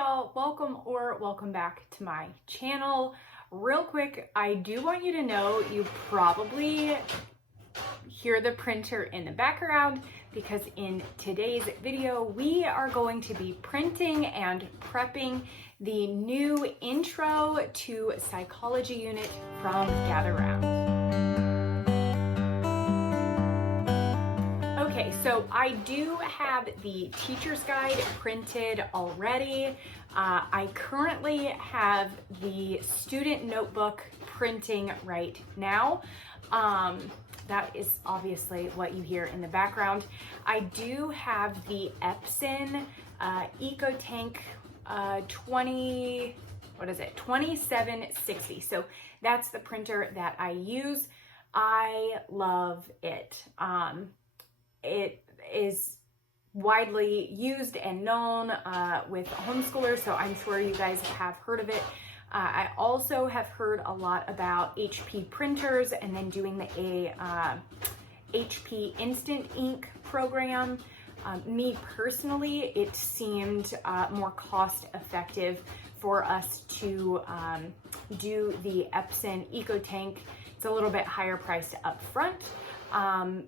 y'all, welcome back to my channel. Real quick, I do want you to know you probably hear the printer in the background because in today's video we are going to be printing and prepping the new Intro to Psychology unit from Gather Round. Okay, so I do have the teacher's guide printed already. I currently have the student notebook printing right now. That is obviously what you hear in the background. I do have the Epson EcoTank 2760. So that's the printer that I use. I love it. It is widely used and known with homeschoolers, so I'm sure you guys have heard of it. I also have heard a lot about HP printers and then doing the HP Instant Ink program. Me personally, it seemed more cost effective for us to do the Epson EcoTank. It's a little bit higher priced up front.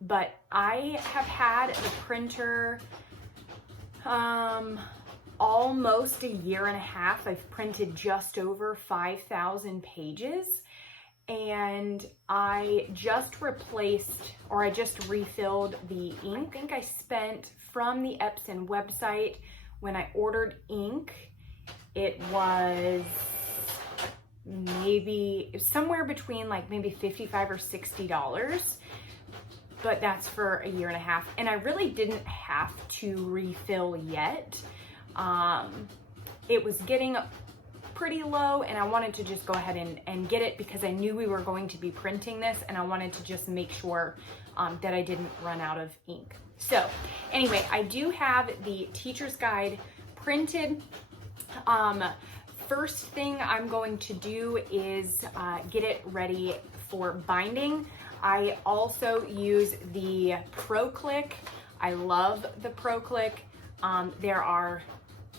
But I have had the printer almost a year and a half. I've printed just over 5,000 pages, and I just refilled the ink. I think I spent from the Epson website when I ordered ink, it was maybe somewhere between like maybe $55 or $60. But that's for a year and a half. And I really didn't have to refill yet. It was getting pretty low and I wanted to just go ahead and get it because I knew we were going to be printing this and I wanted to just make sure that I didn't run out of ink. So anyway, I do have the teacher's guide printed. First thing I'm going to do is get it ready for binding. I also use the ProClick. I love the ProClick. There are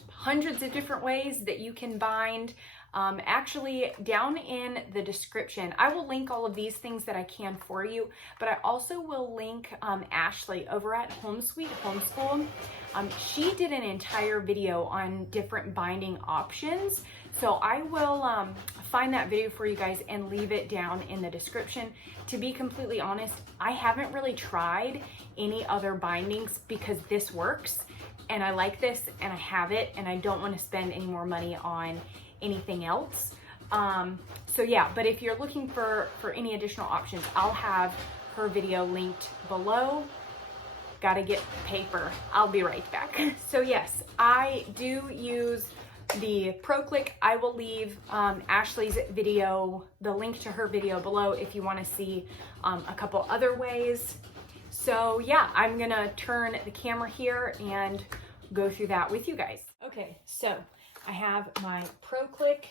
hundreds of different ways that you can bind. Actually, down in the description, I will link all of these things that I can for you, but I also will link Ashley over at Homeschool. She did an entire video on different binding options. So I will find that video for you guys and leave it down in the description. To be completely honest, I haven't really tried any other bindings because this works and I like this and I have it and I don't want to spend any more money on anything else. So yeah, but if you're looking for any additional options, I'll have her video linked below. Gotta get paper. I'll be right back. So yes, I do use the ProClick. I will leave Ashley's video, the link to her video below if you want to see a couple other ways. So yeah, I'm gonna turn the camera here and go through that with you guys. Okay, so I have my ProClick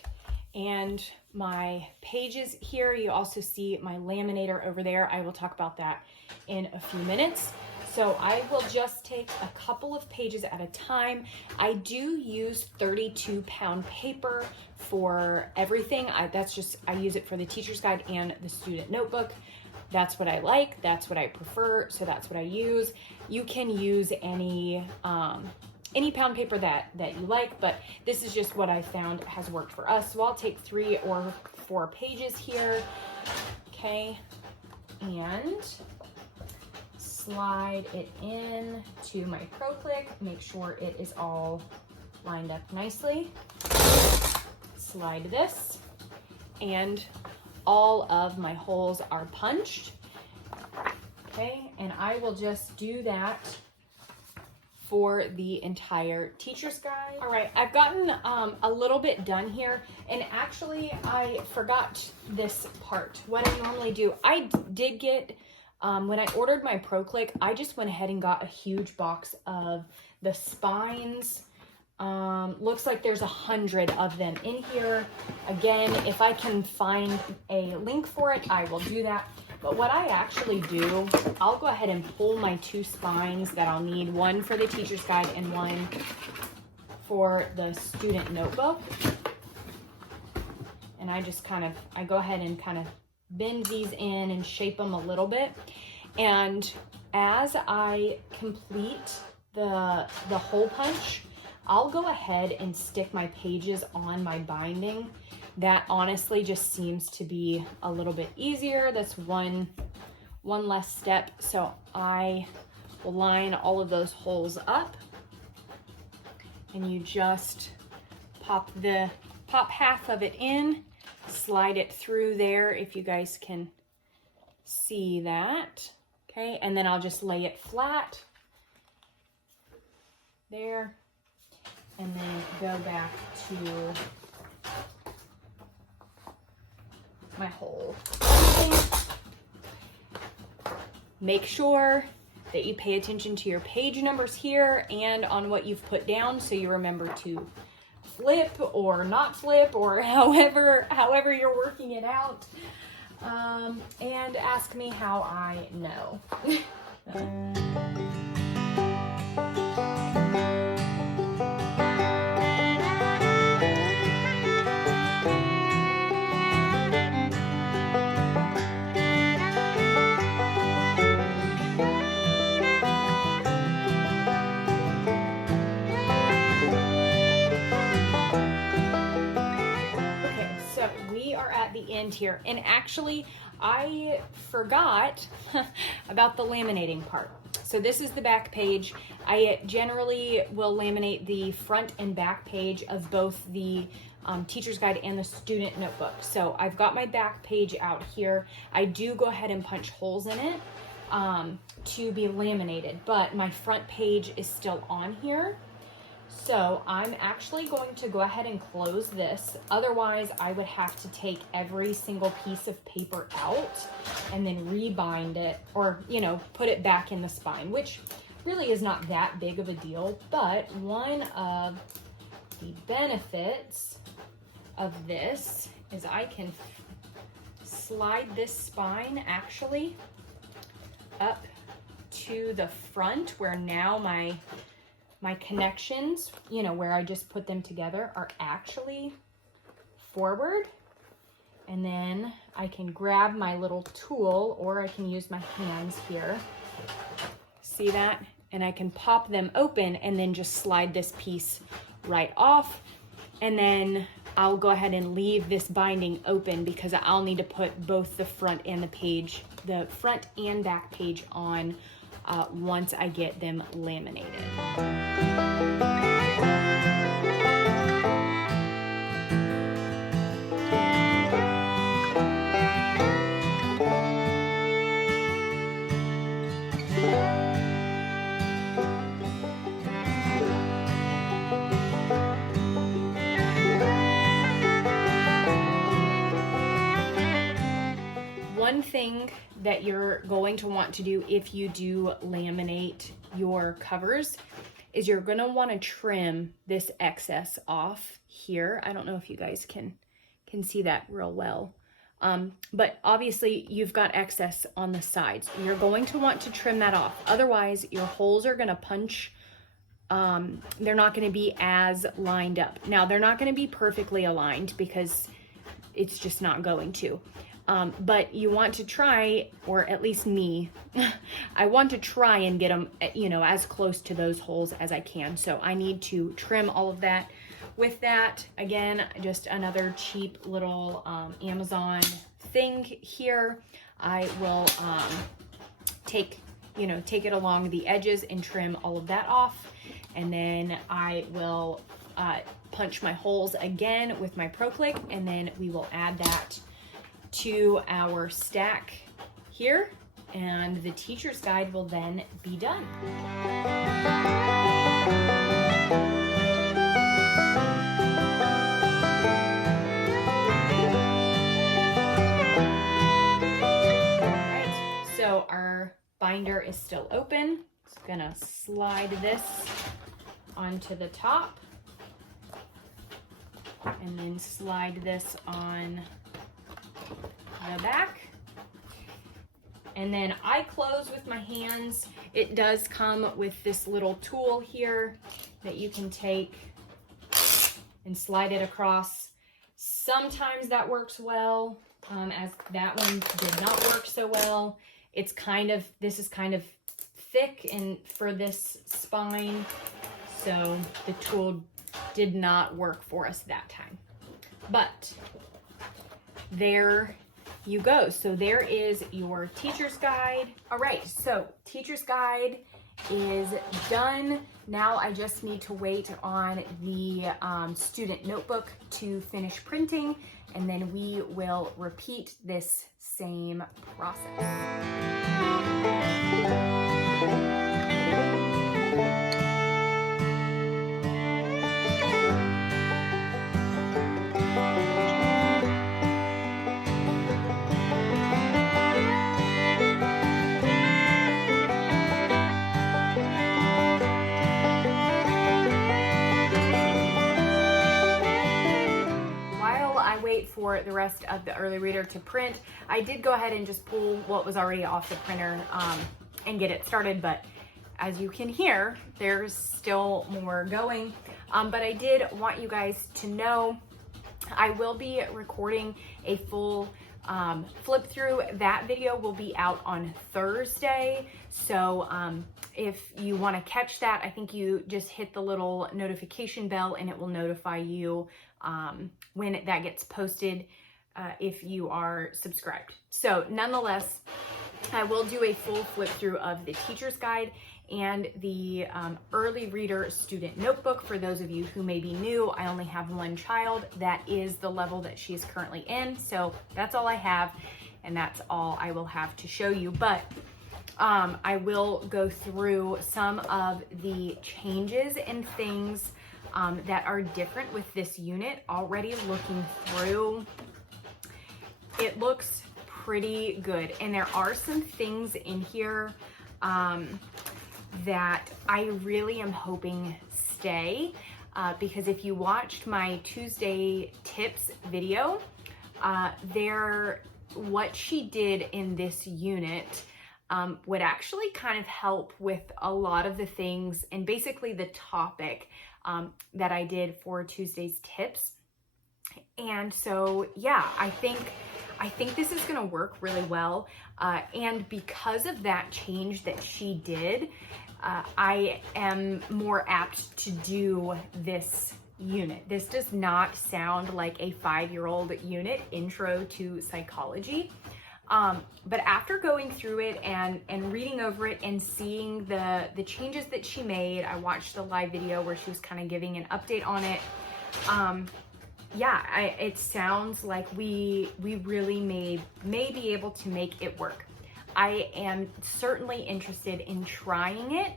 and my pages here. You also see my laminator over there. I will talk about that in a few minutes. So I will just take a couple of pages at a time. I do use 32-pound paper for everything. I use it for the teacher's guide and the student notebook. That's what I like, that's what I prefer, so that's what I use. You can use any pound paper that you like, but this is just what I found has worked for us. So I'll take 3 or 4 pages here, okay, and slide it in to my ProClick. Make sure it is all lined up nicely. Slide this, and all of my holes are punched. Okay, and I will just do that for the entire teacher's guide. All right, I've gotten a little bit done here, and actually I forgot this part. What I normally do, I did get when I ordered my ProClick, I just went ahead and got a huge box of the spines. Looks like there's 100 of them in here. Again, if I can find a link for it, I will do that. But what I actually do, I'll go ahead and pull my 2 spines that I'll need, one for the teacher's guide and one for the student notebook. And I just I go ahead and kind of bend these in and shape them a little bit. And as I complete the hole punch, I'll go ahead and stick my pages on my binding. That honestly just seems to be a little bit easier. That's one less step. So I will line all of those holes up, and you just pop half of it in, slide it through there if you guys can see that. Okay, and then I'll just lay it flat there, and then go back to my hole. Make sure that you pay attention to your page numbers here and on what you've put down, so you remember to flip or not flip, or however you're working it out. And ask me how I know. The end here, and actually I forgot about the laminating part. So this is the back page. I generally will laminate the front and back page of both the teacher's guide and the student notebook. So I've got my back page out here. I do go ahead and punch holes in it to be laminated, but my front page is still on here. So I'm actually going to go ahead and close this. Otherwise, I would have to take every single piece of paper out and then rebind it, or, you know, put it back in the spine, which really is not that big of a deal. But one of the benefits of this is I can slide this spine actually up to the front, where now my connections, you know, where I just put them together, are actually forward. And then I can grab my little tool, or I can use my hands here. See that? And I can pop them open and then just slide this piece right off. And then I'll go ahead and leave this binding open, because I'll need to put both the front and the front and back page on once I get them laminated. One thing that you're going to want to do if you do laminate your covers is you're going to want to trim this excess off here. I don't know if you guys can see that real well. But obviously you've got excess on the sides. You're going to want to trim that off. Otherwise, your holes are going to punch. They're not going to be as lined up. Now, they're not going to be perfectly aligned, because it's just not going to. But you want to try, or at least me, I want to try and get them, you know, as close to those holes as I can. So I need to trim all of that. With that, again, just another cheap little Amazon thing here. I will take it along the edges and trim all of that off. And then I will punch my holes again with my Pro Click, and then we will add that to our stack here, and the teacher's guide will then be done. All right, so our binder is still open. Just gonna slide this onto the top, and then slide this on the back. And then I close with my hands. It does come with this little tool here that you can take and slide it across. Sometimes that works well, as that one did not work so well. This is kind of thick and for this spine, so the tool did not work for us that time. But there you go. So there is your teacher's guide. All right, so teacher's guide is done. Now I just need to wait on the student notebook to finish printing, and then we will repeat this same process. For the rest of the early reader to print, I did go ahead and just pull what was already off the printer and get it started, but as you can hear, there's still more going. But I did want you guys to know I will be recording a full flip through. That video will be out on Thursday, so if you want to catch that, I think you just hit the little notification bell and it will notify you when that gets posted if you are subscribed. So nonetheless, I will do a full flip through of the teacher's guide and the early reader student notebook. For those of you who may be new, I only have one child. That is the level that she is currently in. So that's all I have, and that's all I will have to show you. But I will go through some of the changes and things that are different with this unit. Already looking through, it looks pretty good. And there are some things in here that I really am hoping stay, because if you watched my Tuesday tips video, what she did in this unit would actually kind of help with a lot of the things and basically the topic that I did for Tuesday's tips. And so, yeah, I think this is going to work really well. And because of that change that she did, I am more apt to do this unit. This does not sound like a 5-year-old unit, Intro to Psychology. But after going through it and reading over it and seeing the changes that she made, I watched the live video where she was kind of giving an update on it. Yeah, it sounds like we really may be able to make it work. I am certainly interested in trying it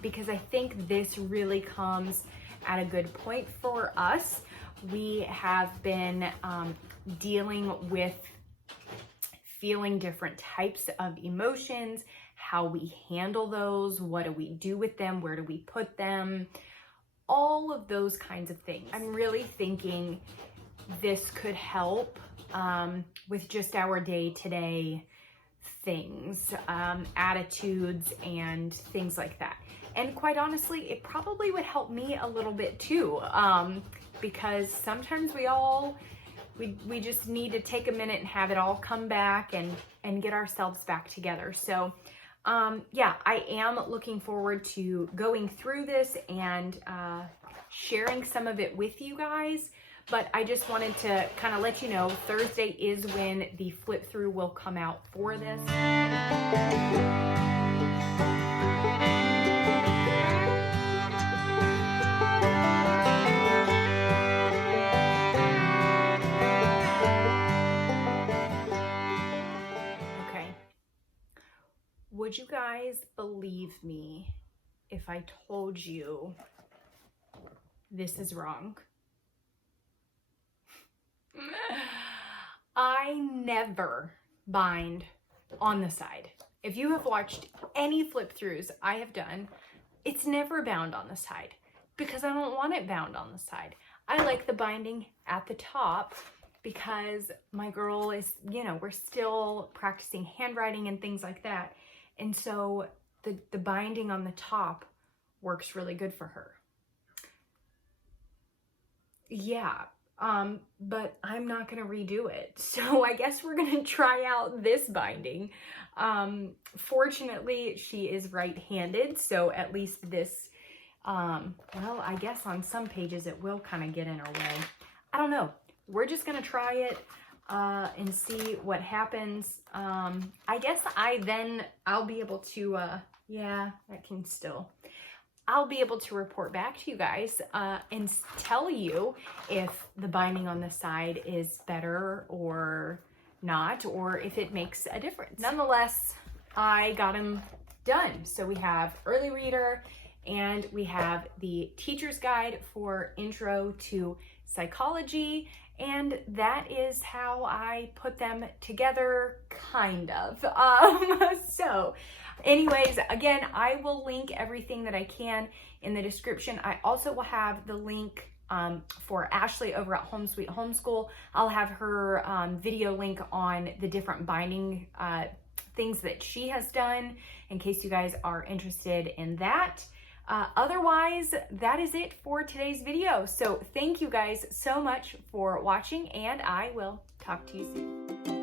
because I think this really comes at a good point for us. We have been dealing with feeling different types of emotions, how we handle those, what do we do with them, where do we put them, all of those kinds of things. I'm really thinking this could help with just our day-to-day things, attitudes and things like that. And quite honestly, it probably would help me a little bit too, because sometimes we just need to take a minute and have it all come back and get ourselves back together. So yeah, I am looking forward to going through this and sharing some of it with you guys. But I just wanted to kind of let you know, Thursday is when the flip through will come out for this. Okay. Would you guys believe me if I told you this is wrong? I never bind on the side. If you have watched any flip throughs I have done, it's never bound on the side because I don't want it bound on the side. I like the binding at the top because my girl is, we're still practicing handwriting and things like that. And so the binding on the top works really good for her. yeah, but I'm not gonna redo it. So I guess we're gonna try out this binding. Fortunately, she is right-handed, so at least this, well, I guess on some pages it will kind of get in her way. I don't know. We're just gonna try it and see what happens. I guess I'll be able to, yeah, that can still, I'll be able to report back to you guys and tell you if the binding on the side is better or not, or if it makes a difference. Nonetheless, I got them done. So we have Early Reader and we have the Teacher's Guide for Intro to Psychology, and that is how I put them together, kind of. So anyways, again, I will link everything that I can in the description. I also will have the link for Ashley over at Home Sweet Homeschool. I'll have her video link on the different binding things that she has done in case you guys are interested in that. Otherwise, that is it for today's video. So thank you guys so much for watching, and I will talk to you soon.